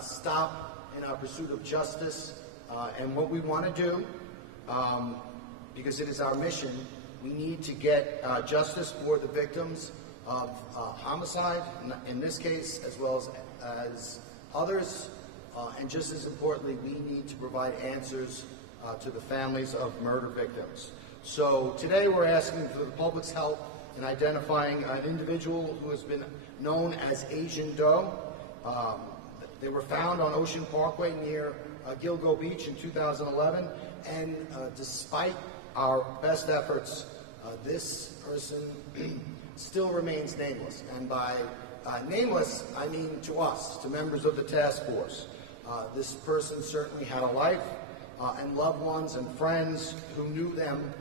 stop in our pursuit of justice, and what we want to do, because it is our mission, we need to get justice for the victims of homicide, in this case, as well as others, and just as importantly, we need to provide answers to the families of murder victims. So today we're asking for the public's help in identifying an individual who has been known as Asian Doe. They were found on Ocean Parkway near Gilgo Beach in 2011, and despite our best efforts, this person still remains nameless. And by nameless, I mean to us, to members of the task force. This person certainly had a life and loved ones and friends who knew them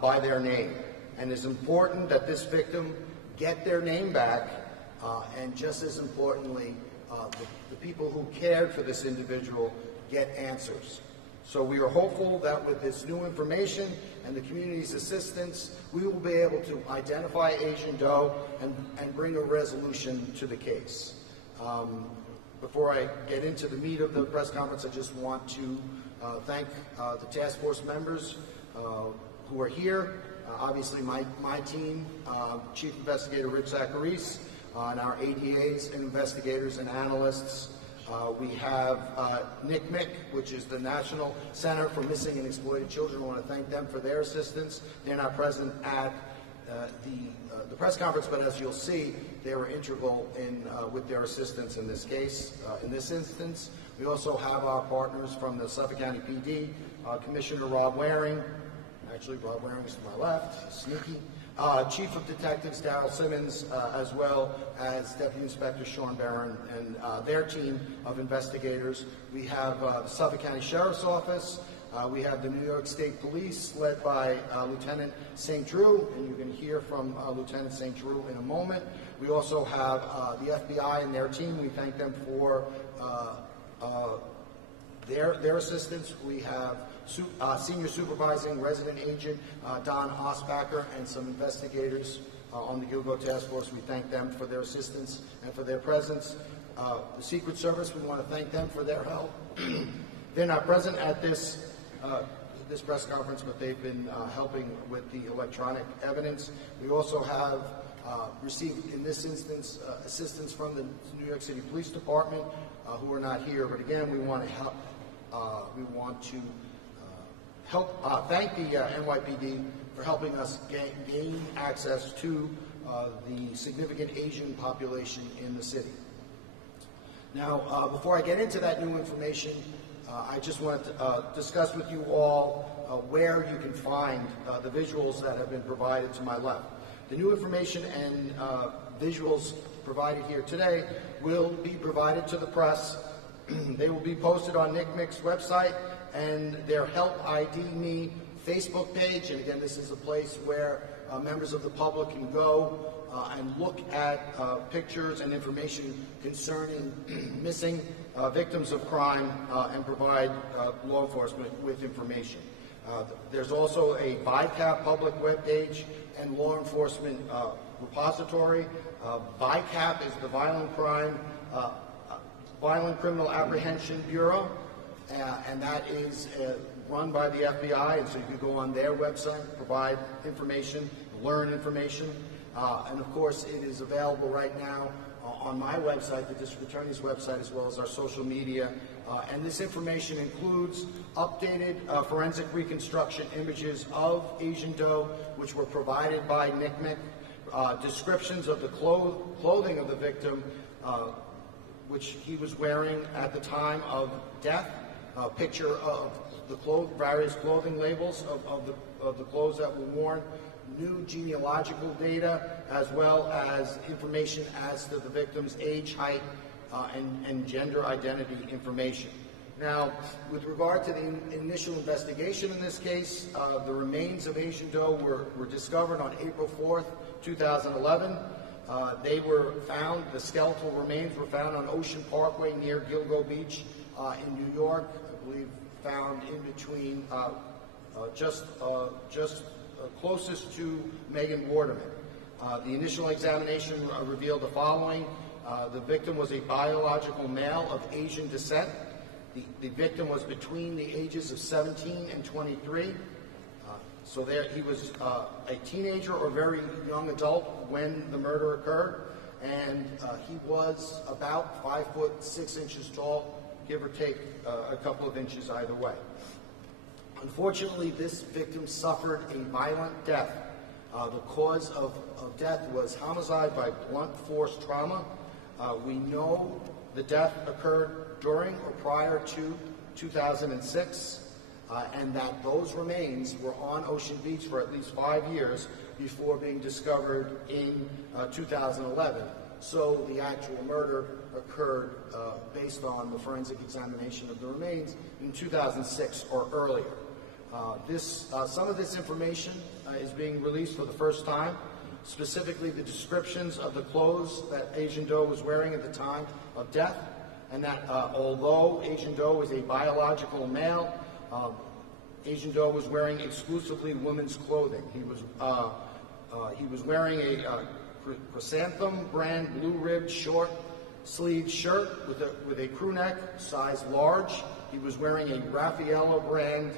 by their name. And it's important that this victim get their name back, and just as importantly, the people who cared for this individual get answers. So we are hopeful that with this new information and the community's assistance, we will be able to identify Asian Doe and bring a resolution to the case. Before I get into the meat of the press conference, I just want to thank the task force members who are here. Obviously my team, Chief Investigator Rich Zacharis, and our ADAs and investigators and analysts. We have NCMEC, which is the National Center for Missing and Exploited Children. I want to thank them for their assistance. They're not present at the press conference, but as you'll see, they were integral in with their assistance in this case. In this instance, we also have our partners from the Suffolk County PD, Commissioner Rob Waring. Actually, Rob Waring is to my left. He's sneaky. Chief of Detectives Darrell Simmons, as well as Deputy Inspector Sean Barron and their team of investigators. We have the Suffolk County Sheriff's Office. We have the New York State Police, led by Lieutenant St. Drew, and you're going to hear from Lieutenant St. Drew in a moment. We also have the FBI and their team. We thank them for their assistance. We have Senior Supervising Resident Agent Don Osbacher and some investigators on the Gilgo Task Force. We thank them for their assistance and for their presence. The Secret Service, we want to thank them for their help. They're not present at this press conference, but they've been helping with the electronic evidence. We also have received, in this instance, assistance from the New York City Police Department, who are not here. But again, we want to help. Thank the NYPD for helping us gain access to the significant Asian population in the city. Now, before I get into that new information, I just want to discuss with you all where you can find the visuals that have been provided to my left. The new information and visuals provided here today will be provided to the press. They will be posted on NCMEC's website and their Help ID Me Facebook page. And again, this is a place where members of the public can go and look at pictures and information concerning missing victims of crime and provide law enforcement with information. There's also a VICAP public webpage and law enforcement repository. VICAP is the Violent Criminal Apprehension Bureau, and that is run by the FBI, and so you can go on their website, provide information, learn information, and of course it is available right now on my website, the District Attorney's website, as well as our social media, and this information includes updated forensic reconstruction images of Asian Doe, which were provided by NCMEC, descriptions of the clothing of the victim, which he was wearing at the time of death, a picture of the various clothing labels of the clothes that were worn, new genealogical data, as well as information as to the victim's age, height, and gender identity information. Now, with regard to the initial investigation in this case, the remains of Asian Doe were discovered on April 4th, 2011. They were found, the skeletal remains were found on Ocean Parkway near Gilgo Beach in New York. I believe found in between, just closest to Megan Waterman. The initial examination revealed the following. The victim was a biological male of Asian descent. The victim was between the ages of 17 and 23. So there, he was a teenager or very young adult when the murder occurred, and he was about 5'6" tall, give or take a couple of inches either way. Unfortunately, this victim suffered a violent death. The cause of death was homicide by blunt force trauma. We know the death occurred during or prior to 2006. And that those remains were on Ocean Beach for at least 5 years before being discovered in 2011. So the actual murder occurred based on the forensic examination of the remains in 2006 or earlier. Some of this information is being released for the first time, specifically the descriptions of the clothes that Asian Doe was wearing at the time of death, and that although Asian Doe was a biological male, Asian Doe was wearing exclusively women's clothing. He was wearing a Chrysanthemum brand blue-ribbed short-sleeved shirt with a crew neck, size large. He was wearing a Raffaello brand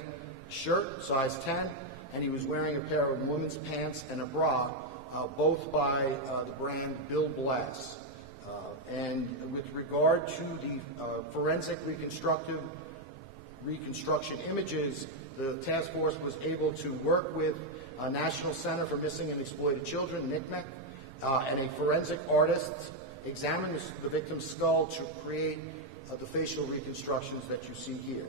shirt, size 10, and he was wearing a pair of women's pants and a bra, both by the brand Bill Blass. And with regard to the forensic reconstruction images, the task force was able to work with National Center for Missing and Exploited Children, NCMEC, and a forensic artist examined the victim's skull to create the facial reconstructions that you see here.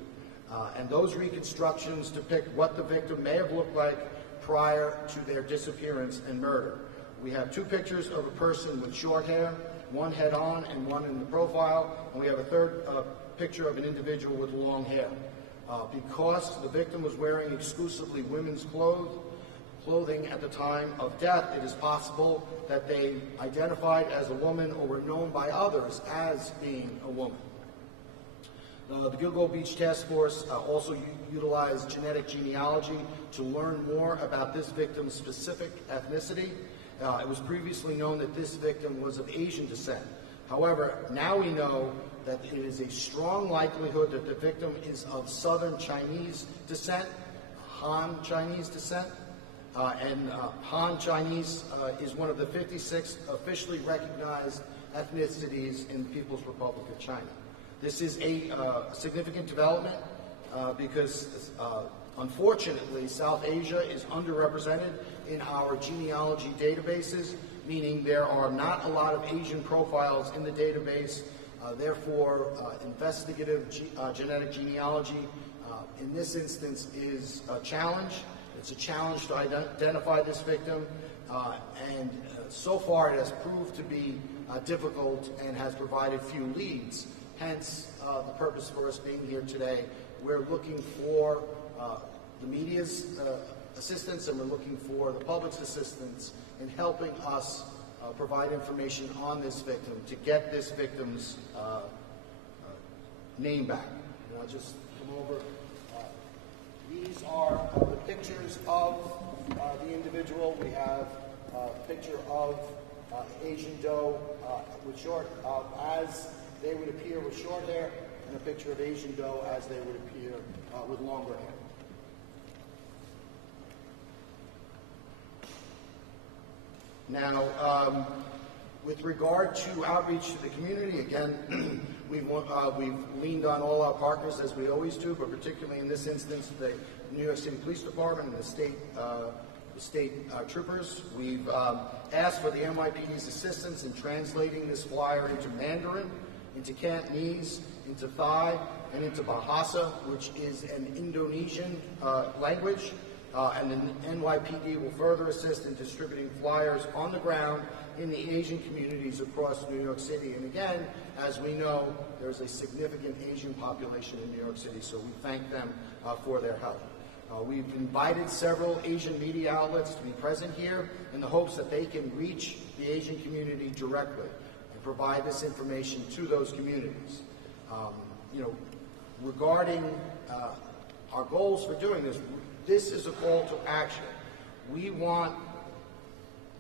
And those reconstructions depict what the victim may have looked like prior to their disappearance and murder. We have two pictures of a person with short hair, one head on and one in the profile, and we have a third picture of an individual with long hair. Because the victim was wearing exclusively women's clothing at the time of death, it is possible that they identified as a woman or were known by others as being a woman. The Gilgo Beach Task Force also utilized genetic genealogy to learn more about this victim's specific ethnicity. It was previously known that this victim was of Asian descent. However, now we know that it is a strong likelihood that the victim is of Southern Chinese descent, Han Chinese descent, and Han Chinese is one of the 56 officially recognized ethnicities in the People's Republic of China. This is a significant development because unfortunately South Asia is underrepresented in our genealogy databases, meaning there are not a lot of Asian profiles in the database. Therefore, investigative genetic genealogy in this instance is a challenge. It's a challenge to identify this victim, and so far it has proved to be difficult and has provided few leads. Hence, the purpose for us being here today. We're looking for the media's assistance, and we're looking for the public's assistance in helping us provide information on this victim to get this victim's name back. And I'll just come over. These are the pictures of the individual. We have a picture of Asian Doe with short, as they would appear with short hair, and a picture of Asian Doe as they would appear with longer hair. Now, with regard to outreach to the community, again, we've leaned on all our partners as we always do, but particularly in this instance, the New York City Police Department and the state troopers. We've asked for the NYPD's assistance in translating this flyer into Mandarin, into Cantonese, into Thai, and into Bahasa, which is an Indonesian language. And the NYPD will further assist in distributing flyers on the ground in the Asian communities across New York City. And again, as we know, there's a significant Asian population in New York City, so we thank them for their help. We've invited several Asian media outlets to be present here in the hopes that they can reach the Asian community directly and provide this information to those communities. Regarding our goals for doing this, this is a call to action. We want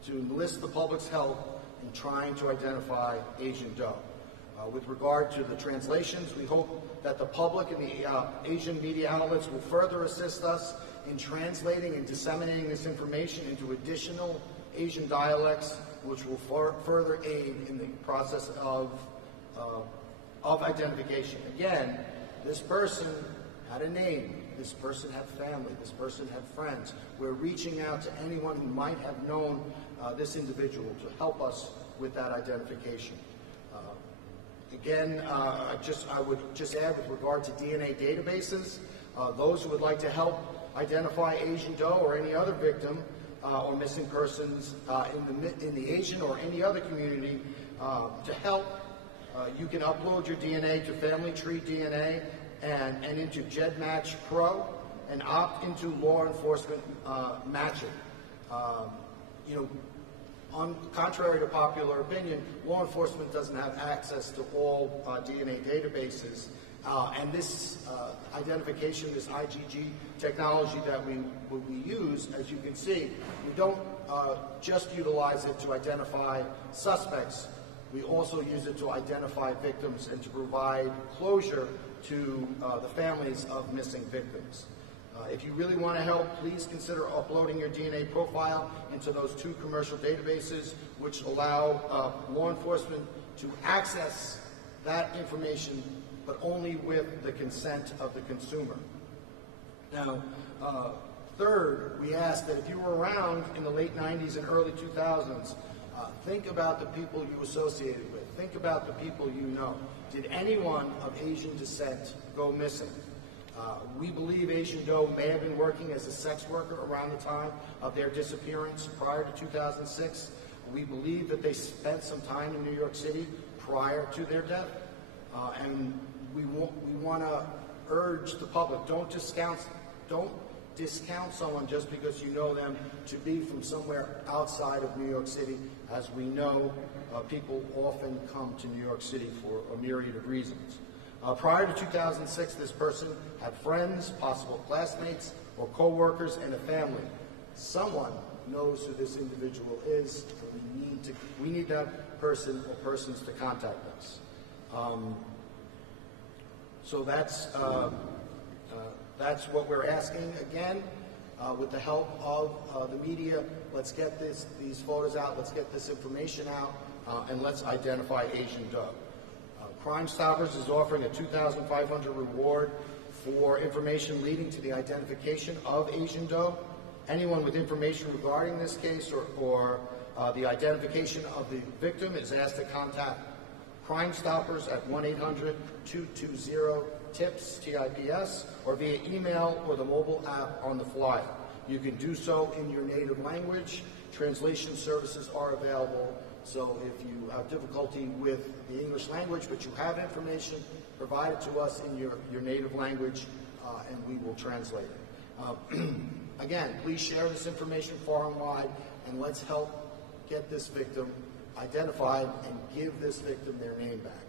to enlist the public's help in trying to identify Asian doe. With regard to the translations, we hope that the public and the Asian media outlets will further assist us in translating and disseminating this information into additional Asian dialects, which will further aid in the process of identification. Again, this person had a name, this person had family, this person had friends. We're reaching out to anyone who might have known this individual to help us with that identification. Again, I would just add with regard to DNA databases, those who would like to help identify Asian doe or any other victim or missing persons in the Asian or any other community to help, you can upload your DNA to Family Tree DNA and into GEDmatch Pro and opt into law enforcement matching. Contrary to popular opinion, law enforcement doesn't have access to all DNA databases, and this identification, this IgG technology that we use, as you can see, we don't just utilize it to identify suspects. We also use it to identify victims and to provide closure to the families of missing victims. If you really want to help, please consider uploading your DNA profile into those 2 commercial databases, which allow law enforcement to access that information, but only with the consent of the consumer. Now, third, we ask that if you were around in the late 90s and early 2000s, think about the people you associated with. Think about the people you know. Did anyone of Asian descent go missing? We believe Asian doe may have been working as a sex worker around the time of their disappearance prior to 2006. We believe that they spent some time in New York City prior to their death. And we want to urge the public, don't discount someone just because you know them to be from somewhere outside of New York City. As we know, people often come to New York City for a myriad of reasons. Prior to 2006, this person had friends, possible classmates, or co-workers, and a family. Someone knows who this individual is, and we need that person or persons to contact us. So that's what we're asking. Again, with the help of the media, let's get these photos out, let's get this information out, and let's identify Asian doe. Crime Stoppers is offering a $2,500 reward for information leading to the identification of Asian doe. Anyone with information regarding this case or the identification of the victim is asked to contact Crime Stoppers at 1-800-220-TIPS, TIPS, or via email or the mobile app on the flyer. You can do so in your native language. Translation services are available. So if you have difficulty with the English language, but you have information, provide it to us in your native language, and we will translate it. Again, please share this information far and wide, and let's help get this victim identified and give this victim their name back.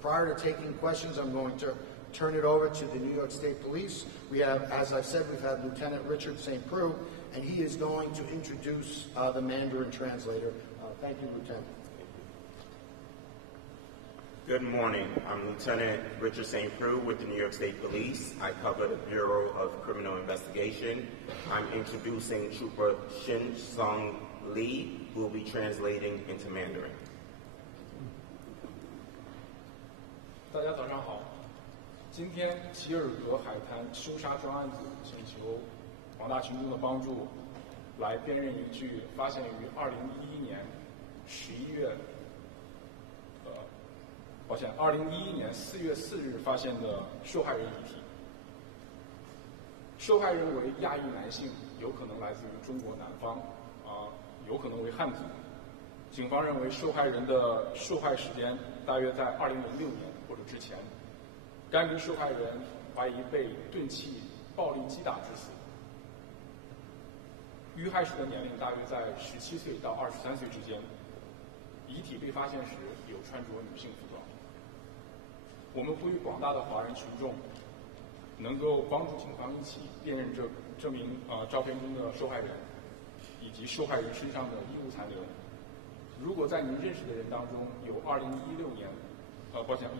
Prior to taking questions, I'm going to turn it over to the New York State Police. We have, as I've said, we've had Lieutenant Richard St. Preux, and he is going to introduce the Mandarin translator. Thank you, Lieutenant. Good morning. I'm Lieutenant Richard St. Preux with the New York State Police. I cover the Bureau of Criminal Investigation. I'm introducing Trooper Shin Sung Lee, who will be translating into Mandarin. 大家早上好。今天希尔格海滩凶杀专案组请求广大群众的帮助，来辨认一具发现于2011年4月4日发现的受害人遗体。受害人为亚裔男性，有可能来自于中国南方，有可能为汉族。警方认为受害人的受害时间大约在2006年或者之前。该名受害人怀疑被钝器暴力击打致死。遇害时的年龄大约在17岁到23岁之间。遗体被发现时有穿着女性服装。我们呼吁广大的华人群众能够帮助警方一起辨认这名照片中的受害人，以及受害人身上的衣物残留，如果在您认识的人当中有2016年，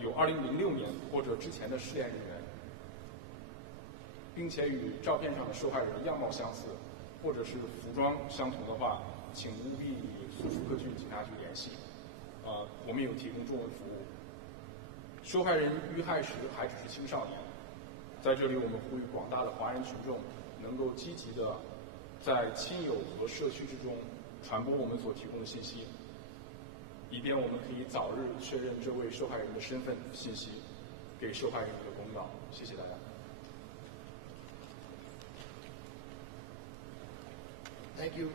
有2006年或者之前的失联人员，并且与照片上的受害人样貌相似，或者是服装相同的话，请务必与苏福克郡警察局联系。我们有提供中文服务。受害人遇害时还只是青少年，在这里我们呼吁广大的华人群众能够积极的在亲友和社区之中传播我们所提供的信息，以便我们可以早日确认这位受害人的身份信息，给受害人一个公道。谢谢大家。Thank you,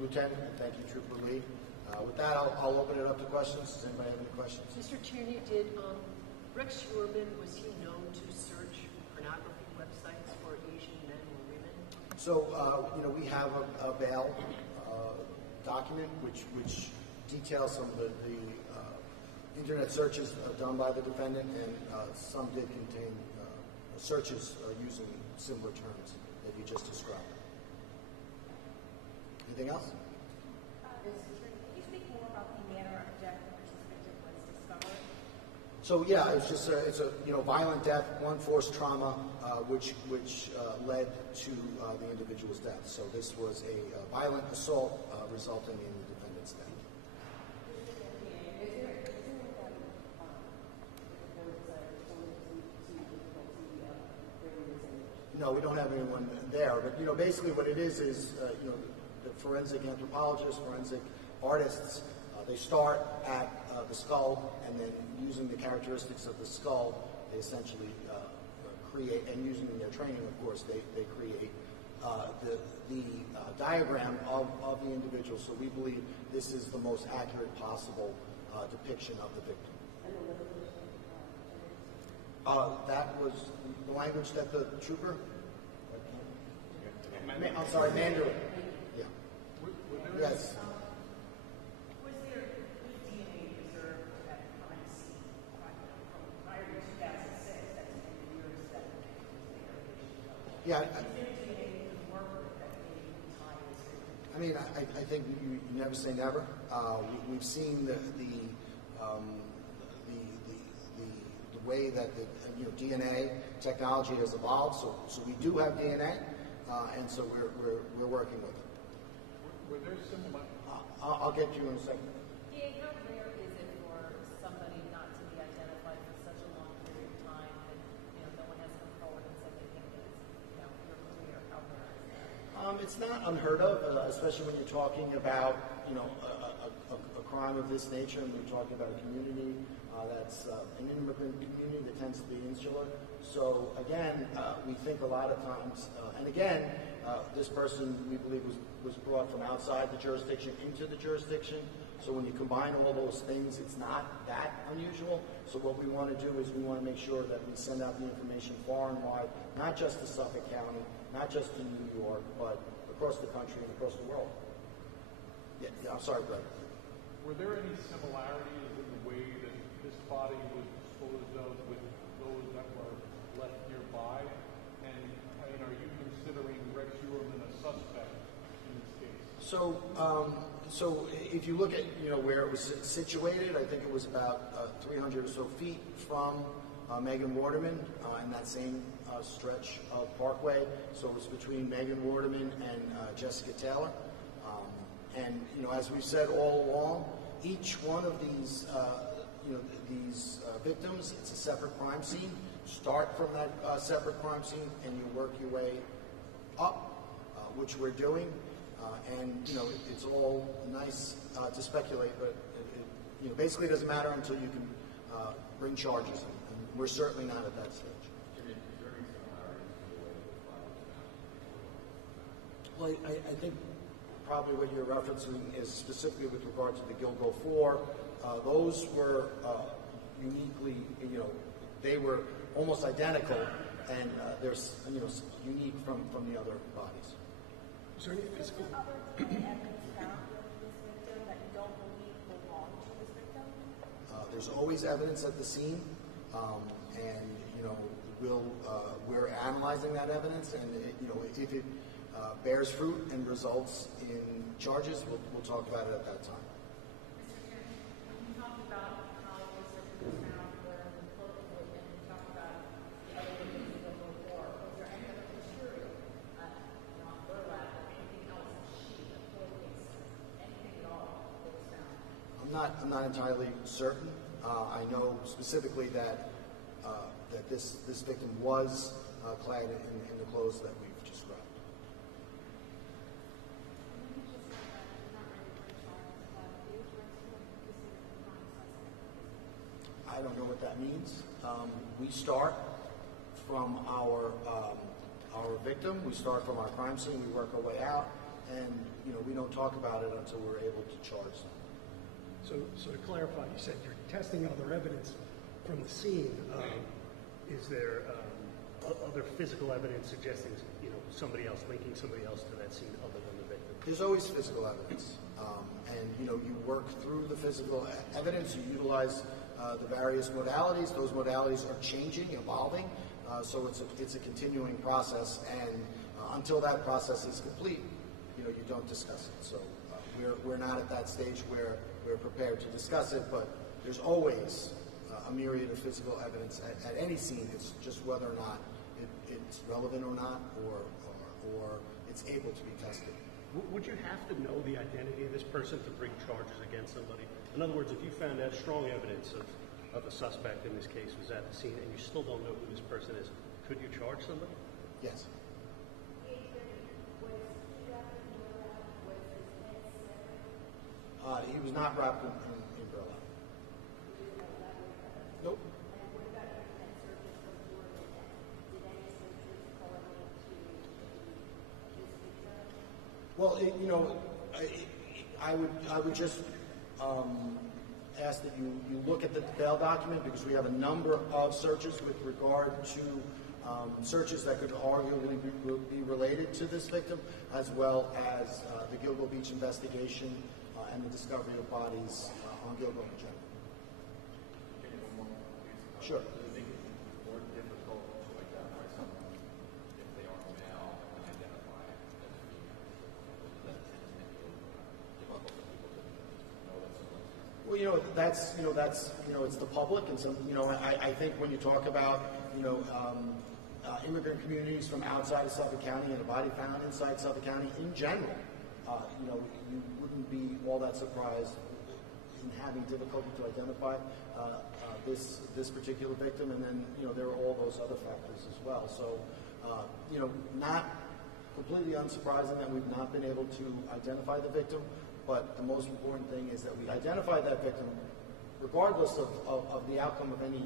Lieutenant, and thank you, Trooper Lee. With that, I'll open it up to questions. Does anybody have any questions? Mr. Tierney, did Rex Schurman, was he known to search pornography websites for Asian men or women? So, we have a bail document which details some of the internet searches done by the defendant, and some did contain searches using similar terms that you just described. Anything else? Can you speak more about the manner of death in which this victim was discovered? So yeah, it's a violent death, one forced trauma, which led to the individual's death. So this was a violent assault resulting in the defendant's death. No, we don't have anyone there. But basically, what it is the forensic anthropologists, forensic artists, they start at the skull, and then using the characteristics of the skull, they essentially create, and using in their training, of course, they create the diagram of the individual. So we believe this is the most accurate possible depiction of the victim. That was the language that the trooper? I'm sorry, Mandarin. Yeah. Yes. Was there good DNA preserved at the crime scene from prior to 2006? That's 10 years that the victim was there. Yeah. Is there DNA marker that may tie this victim? I mean, I think you never say never. We've seen the way that the DNA technology has evolved. So we do have DNA, and so we're working with it. Were there similar? I'll get you in a second. Yeah, how rare is it for somebody not to be identified for such a long period of time that no one has come forward and said they think that it's your career? How rare is that? It's not unheard of, especially when you're talking about a crime of this nature, and we're talking about a community that's an immigrant community that tends to be insular. So again, we think a lot of times, and again, this person we believe was brought from outside the jurisdiction into the jurisdiction. So when you combine all those things, it's not that unusual. So what we want to do is we want to make sure that we send out the information far and wide, not just to Suffolk County, not just to New York, but across the country and across the world. Yeah, I'm sorry, Greg. Were there any similarities in the way that this body was disposed of with those that were left nearby? And are you considering Rex Schurman a suspect in this case? So if you look at where it was situated, I think it was about 300 or so feet from Megan Waterman in that same stretch of Parkway. So it was between Megan Waterman and Jessica Taylor. And as we've said all along, each one of these victims, it's a separate crime scene. Start from that separate crime scene, and you work your way up, which we're doing. And it's all nice to speculate, but it basically doesn't matter until you can bring charges, and we're certainly not at that stage. Well, I think probably what you're referencing is specifically with regard to the Gilgo 4. Those were uniquely, they were almost identical, and they're unique from the other bodies. Is there any physical evidence found with this victim that you don't believe belonged to this victim? There's always evidence at the scene, and we're analyzing that evidence, and if it bears fruit and results in charges, we'll talk about it at that time. not entirely certain. I know specifically that that this victim was clad in the clothes that we've described. I don't know what that means. We start from our victim. We start from our crime scene. We work our way out, and we don't talk about it until we're able to charge them. So to clarify, you said you're testing other evidence from the scene. Is there other physical evidence suggesting somebody else, linking somebody else to that scene other than the victim? There's always physical evidence, and you work through the physical evidence. You utilize the various modalities. Those modalities are changing, evolving. So it's a continuing process, and until that process is complete, you don't discuss it. So we're not at that stage where we're prepared to discuss it, but there's always a myriad of physical evidence at any scene. It's just whether or not it's relevant or not, or it's able to be tested. Would you have to know the identity of this person to bring charges against somebody? In other words, if you found out strong evidence of a suspect in this case was at the scene and you still don't know who this person is, could you charge somebody? Yes. He was not wrapped in burlap. Nope. Well, I would just ask that you look at the bail document, because we have a number of searches with regard to searches that could arguably be related to this victim, as well as the Gilgo Beach investigation and the discovery of bodies on Gilgo in general. Sure. Well, that's it's the public, and some, I think when you talk about, immigrant communities from outside of Suffolk County and a body found inside Suffolk County in general, you wouldn't be all that surprised in having difficulty to identify this particular victim, and then there are all those other factors as well. So, not completely unsurprising that we've not been able to identify the victim. But the most important thing is that we identify that victim, regardless of the outcome of any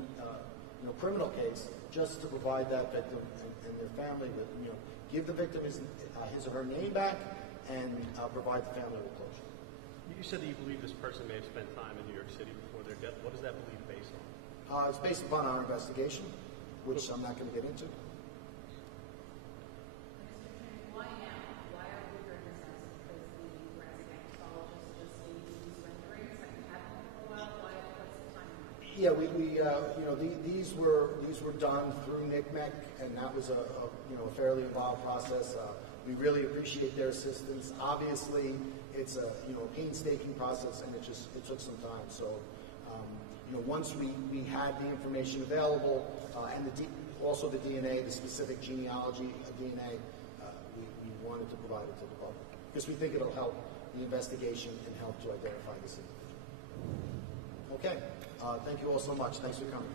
criminal case, just to provide that victim and their family with, give the victim his or her name back, and provide the family with closure. You said that you believe this person may have spent time in New York City before their death. What is that belief based on? It's based upon our investigation, which I'm not going to get into. Why now? Why are we doing this as because the forensic anthropologist just needs these renderings? Have you had them for a while? What's the timeline? Yeah, these were done through NCMEC, and that was a fairly involved process. We really appreciate their assistance. Obviously, it's a painstaking process, and it took some time. So, once we had the information available, and also the DNA, the specific genealogy of DNA, we wanted to provide it to the public because we think it'll help the investigation and help to identify this individual. Okay, thank you all so much. Thanks for coming.